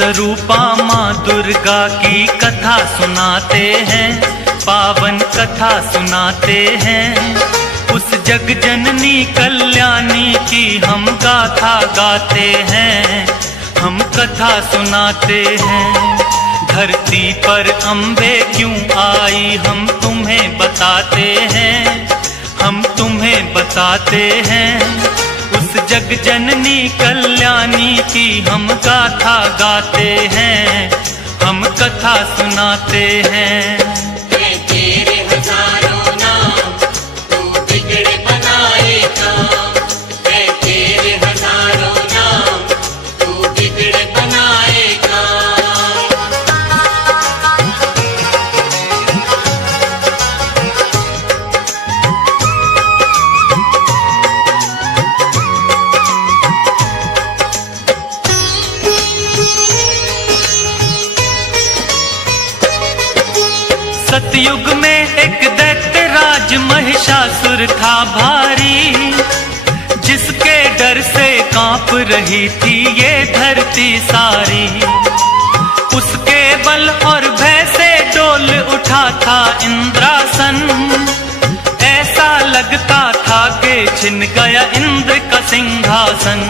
स्वरूपा माँ दुर्गा की कथा सुनाते हैं, पावन कथा सुनाते हैं। उस जग जननी कल्याणी की हम गाथा गाते हैं, हम कथा सुनाते हैं। धरती पर अम्बे क्यों आई हम तुम्हें बताते हैं, हम तुम्हें बताते हैं। उस जग जननी कल्याणी की हम गाथा गाते हैं, हम कथा सुनाते हैं। तेरे हजारों नाम तू बिगड़े बनाए काम, तेरे हजारों नाम तू बिगड़े बनाए काम। सतयुग में एक दैत्य राज महिषासुर था भारी, जिसके डर से कांप रही थी ये धरती सारी। उसके बल और भय से डोल उठा था इंद्रासन, ऐसा लगता था कि छिन गया इंद्र का सिंहासन।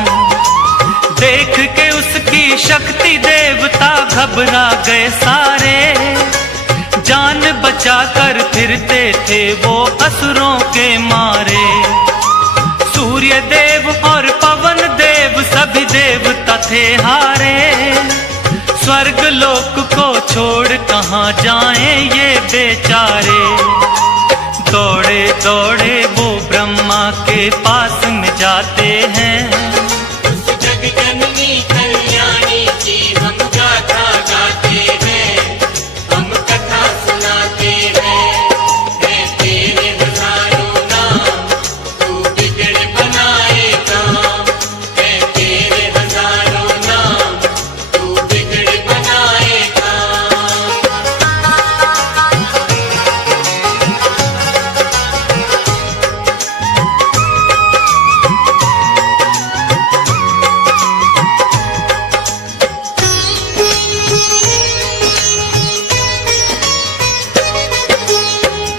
देख के उसकी शक्ति देवता घबरा गए सारे, जान बचाकर फिरते थे वो असुरों के मारे। सूर्य देव और पवन देव सभी देवता थे हारे, स्वर्ग लोक को छोड़ कहाँ जाएं ये बेचारे। दौड़े दौड़े वो ब्रह्मा के पास में जाते हैं, उस जग जननी कल्याणी की हम गाथा गाते हैं, हम कथा सुनाते हैं। तेरे हजारों नाम तू बिगड़े बनाए काम, तेरे हजारों नाम तू बिगड़े बनाए काम।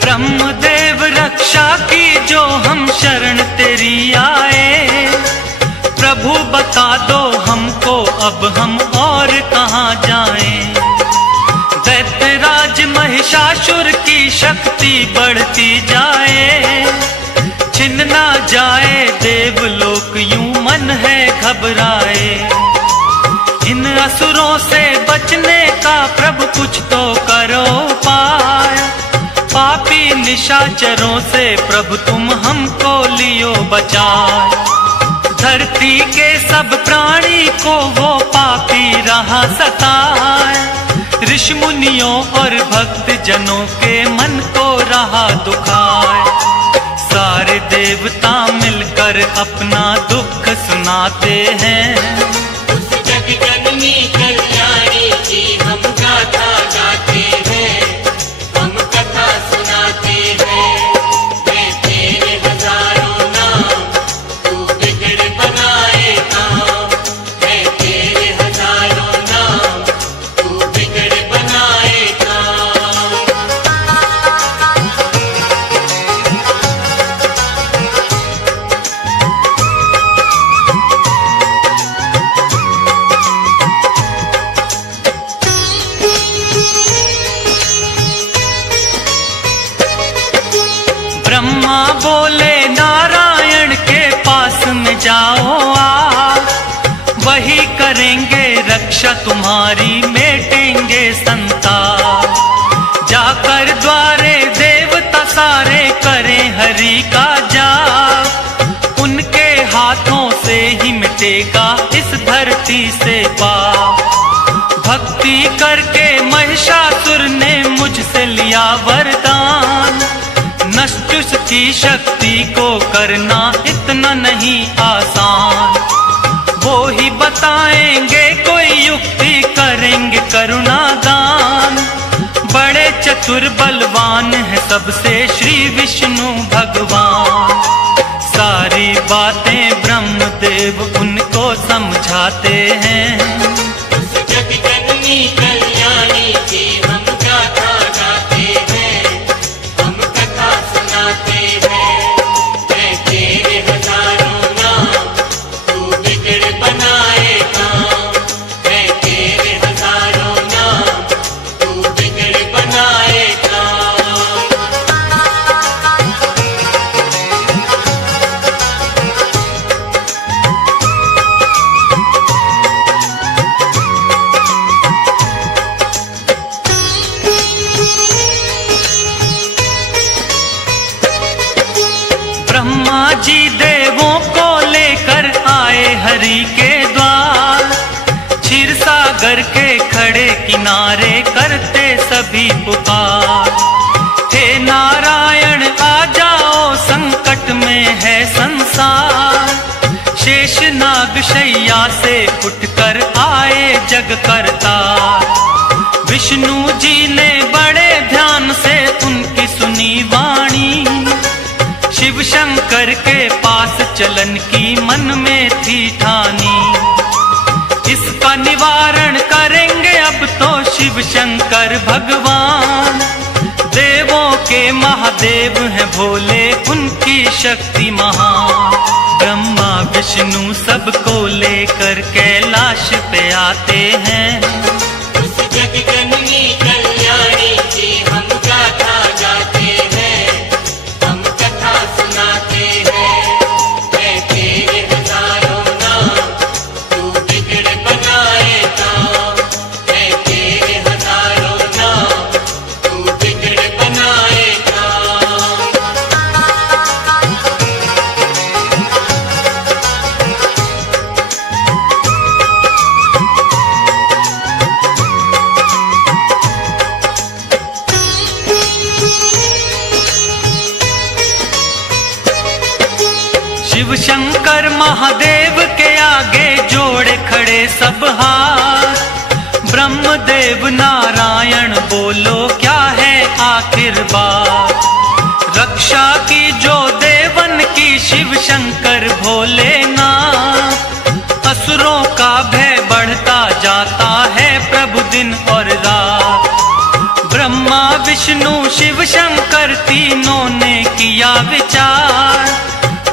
ब्रह्मदेव रक्षा की जो हम शरण तेरी आए, प्रभु बता दो हमको अब हम और कहाँ जाएं। दैत्यराज महिषासुर की शक्ति बढ़ती जाए, छिन ना जाए देवलोक यूं मन है घबराए। इन असुरों से बचने का प्रभु कुछ तो करो पाए, पापी निशाचरों से प्रभु तुम हमको लियो बचाए। धरती के सब प्राणी को वो पापी रहा सताए, ऋषि मुनियों और भक्त जनों के मन को रहा दुखाए। सारे देवता मिलकर अपना दुख सुनाते हैं, उस जग जननी कल्याणी की हम गाथा गाते हैं, हम कथा सुनाते हैं। तेरे हजारों नाम तू बिगड़े बनाए काम, तेरे हजारों नाम तू बिगड़े बनाए काम। ब्रह्मा बोले नारायण के पास में जाओ आ, वही करेंगे रक्षा तुम्हारी मिटेंगे संताप। जाकर द्वारे देवता सारे करें हरि का जाप, उनके हाथों से ही मिटेगा इस धरती से पाप। भक्ति करके महिषासुर ने मुझसे लिया वरदान, नष्ट की शक्ति को करना इतना नहीं आसान। वो ही बताएंगे कोई युक्ति, करेंगे करुणा दान। बड़े चतुर बलवान है सबसे श्री विष्णु भगवान। सारी बातें ब्रह्मदेव उनको समझाते हैं। जगजननी कल्याणी की हम गाथा गाते हैं, हम कथा सुनाते हैं। मैं तेरे हजारों नाम, तू बिगड़ बनाए काम। मैं तेरे हजारों नाम, तू बिगड़ बनाए काम। ब्रह्मा जी देवों को लेकर आए हरि के द्वार। क्षीर सागर के खड़े किनारे करते सभी पुकार। हे नारायण आ जाओ, संकट में है संसार। शेष नाग शैया से उठकर आए जग करतार। विष्णु जी ने बड़े ध्यान से उनकी सुनी वाणी। शिव शंकर के पास चलन की मन में थी ठानी। इसका निवारण करेंगे अब तो शिव शंकर भगवान। देवों के महादेव हैं भोले, उनकी शक्ति महान। ब्रह्मा विष्णु सबको लेकर कैलाश पे आते हैं। उस जगजननी कल्याणी की हम गाथा गाते हैं, हम कथा सुनाते हैं। मैं तेरे हजारों नाम, तू बिगड़ बनाए काम। मैं तेरे हजारों नाम, तू बिगड़ बनाए काम। शिव शंकर महादेव के आगे जोड़े खड़े सब हाथ। ब्रह्मदेव नारायण बोलो क्या है आखिर बात। रक्षा की जो देवन की शिव शंकर भोलेनाथ। असुरों का भय बढ़ता जाता है प्रभु दिन और रात। ब्रह्मा विष्णु शिव शंकर तीनों ने किया विचार।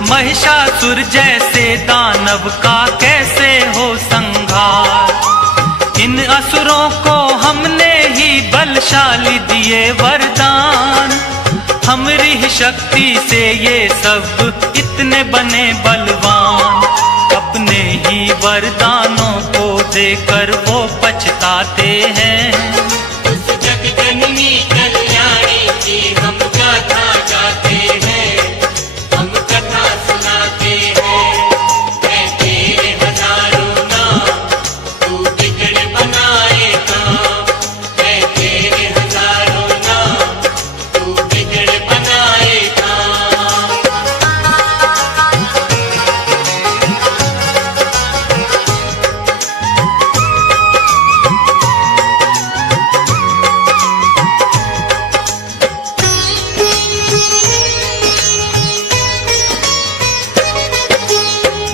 महिषासुर जैसे दानव का कैसे हो संहार। इन असुरों को हमने ही बलशाली दिए वरदान। हमारी ही शक्ति से ये सब इतने बने बलवान। अपने ही वरदानों को देकर वो पछताते हैं। उस जगजननी कल्याणी की हम गाथा गाते हैं, हम कथा सुनाते हैं। मैं तेरे हजारों नाम, तू बिगड़ बनाए काम। मैं तेरे हजारों नाम, तू बिगड़ बनाए काम।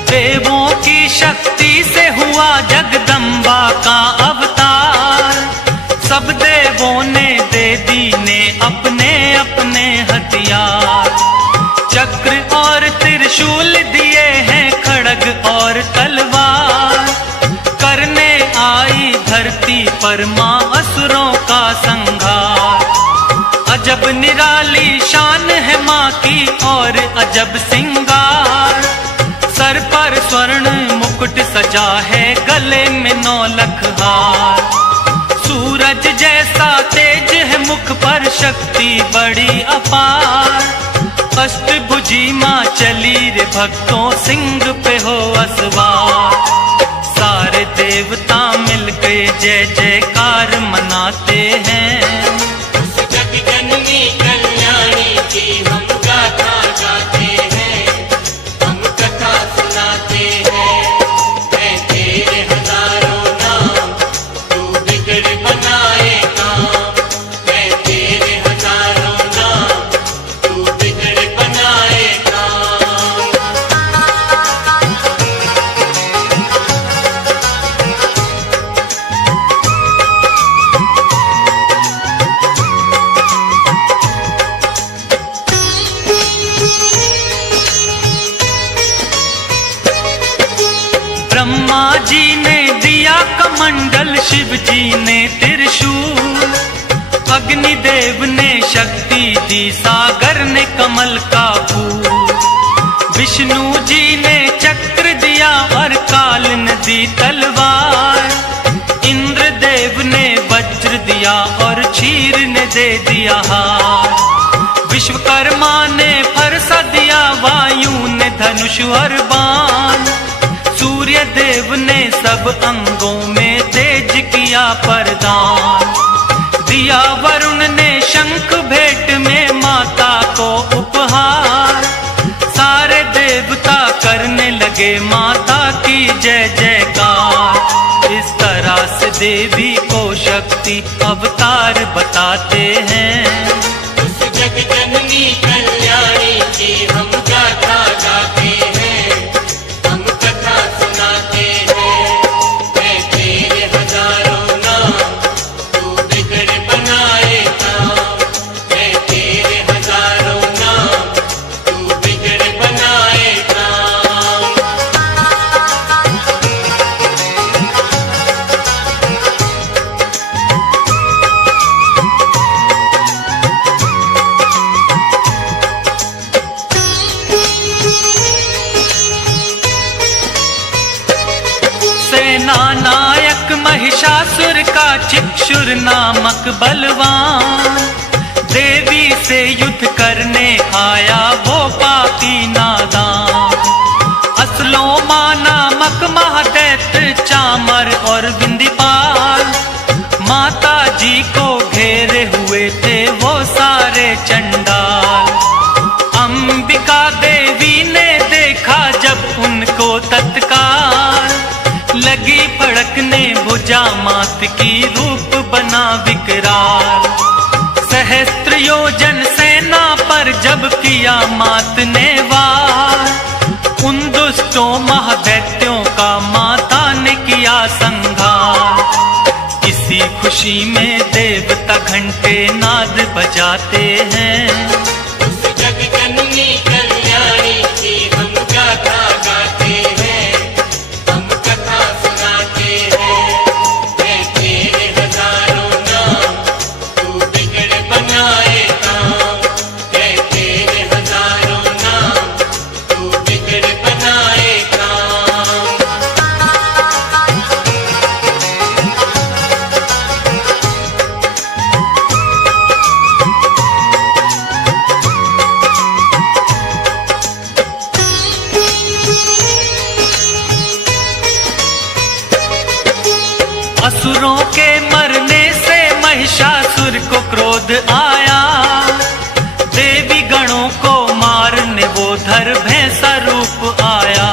देवों की शक्ति से हुआ जगदम्बा का अवतार। सब देवों ने दे दीने अपने अपने हथियार। चक्र और त्रिशूल दिए हैं, खड़ग और तलवार। करने आई धरती पर मां असुरों का संहार। अजब निराली शान है मां की और अजब सिंगार। सर पर स्वर्ण मुकुट सजा है, गले में 9 लख हार। सूरज जैसा तेज है मुख पर, शक्ति बड़ी अपार। अष्टभुजी मां चली रे भक्तों, सिंह पे हो असवार। सारे देवता मिलके जय जयकार मनाते हैं। उस जगजननी कल्याणी की हम गाथा गाते हैं, हम कथा सुनाते हैं। मैं तेरे हजारों नाम, तू बिगड़ बनाए काम। मैं तेरे हजारों नाम, तू बिगड़ बनाए काम। ब्रह्मा जी ने दिया कमंडल, शिव जी ने त्रिशूल, अग्निदेव ने शक्ति दी, सागर ने कमल का फूल, विष्णु जी ने चक्र दिया और काल ने दी तलवार, इंद्रदेव ने वज्र दिया और क्षीर ने दे दिया हार, विश्वकर्मा ने फरसा दिया, वायु ने धनुष और बाण, सूर्य देव ने सब अंगों में तेज किया प्रदान, दिया वरुण ने शंख भेंट में माता को उपहार, सारे देवता करने लगे माता की जय जयकार। इस तरह से देवी को शक्ति अवतार बताते हैं। उस जग जननी कल्याणी की हम गाथा गाते हैं, हम कथा सुनाते हैं। मैं तेरे हजारों नाम, तू बिगड़ बनाए काम। मैं तेरे हजारों नाम, तू बिगड़ बनाए काम। सेना नायक महिषासुर का चिक्षुर नामक बलवान, देवी से युद्ध करने आया वो पापी नादान, असलोमा नामक महादैत्य चामर और विंदीपाल, माता जी को घेरे हुए थे वो सारे चंडाल, अंबिका देवी ने देखा जब उनको तत्काल, लगी फड़कने भुजा मात की रूप बना विकराल, सहस्त्र योजन सेना पर जब किया मात ने वार, उन दुष्टों महादैत्यों का माता ने किया संहार। इसी खुशी में देवता घंटे नाद बजाते हैं। उस जग जननी कल्याणी की हम गाथा गाते हैं, हम कथा सुनाते हैं। मैं तेरे हजारों नाम, तू बिगड़ बनाए काम। मैं तेरे हजारों नाम, तू बिगड़ बनाए काम। असुरों के मरने से महिषासुर को क्रोध आया, देवी गणों को मारने वो धर भैंसा रूप आया,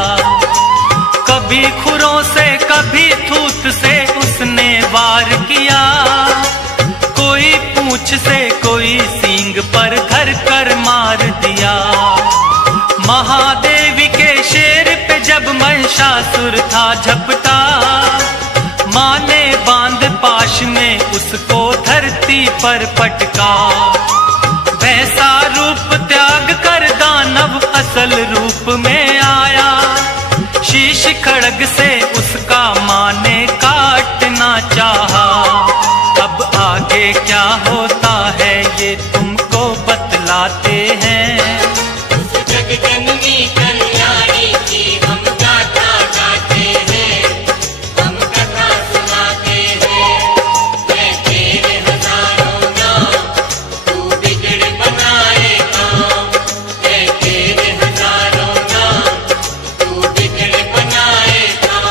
कभी खुरों से कभी थूत से उसने वार किया, कोई पूंछ से कोई सींग पर धर कर मार दिया। महादेवी के शेर पे जब महिषासुर था झपटा, माँ ने बांध पाश में उसको धरती पर पटका, वैसा रूप त्याग कर दानव असल रूप में आया, शीश खड़ग से उसका माँ ने काटना चाहा। अब आगे क्या होता है ये तुमको बतलाते हैं। उस जग जननी कल्याणी की हम गाथा गाते हैं, हम कथा सुनाते हैं। मैं तेरे हजारों नाम, तू बिगड़ बनाए काम। मैं तेरे हजारों नाम, तू बिगड़ बनाए काम।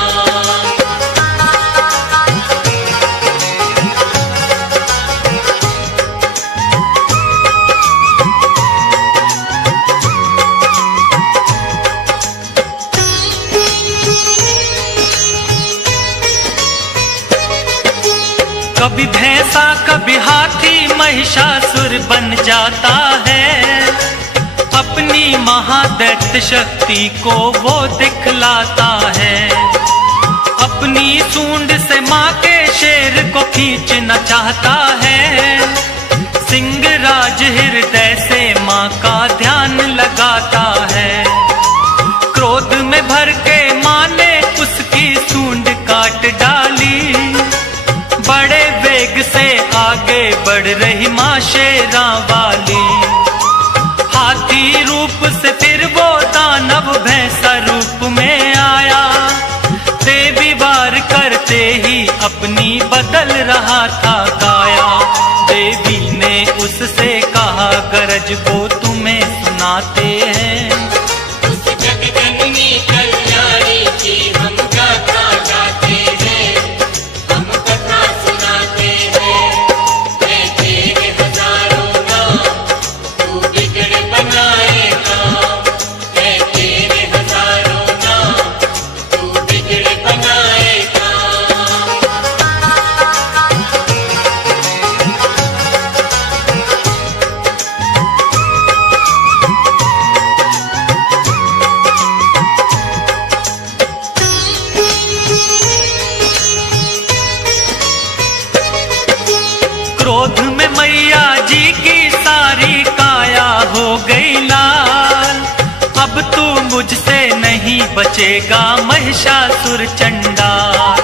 कभी भैंसा कभी हाथी महिषासुर बन जाता है, अपनी महादैत्य शक्ति को वो दिखलाता है, अपनी सूंड से माँ के शेर को खींचना चाहता है, सिंहराज हृदय से माँ का ध्यान लगाता है, क्रोध में भर के माँ ने उसकी चेहरा वाली। हाथी रूप से फिर वो दानव भैंसा रूप में आया। देवी वार करते ही अपनी बदल रहा था काया। देवी ने उससे कहा गरज वो तुम्हें सुनाते हैं। उस जगजननी कल्याणी की हम गाथा गाते हैं, हम कथा सुनाते हैं। मैं तेरे हजारों नाम तू बिगड़ बनाएगा। मैं तेरे हजारों नाम तू बिगड़ बनाएगा। क्रोध में मैया जी की सारी काया हो गई लाल। अब तू मुझसे नहीं बचेगा महिषासुर चंडाल।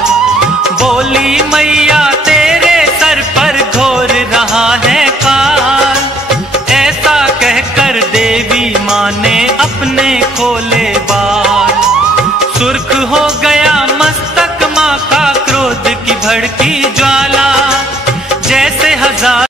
बोली मैया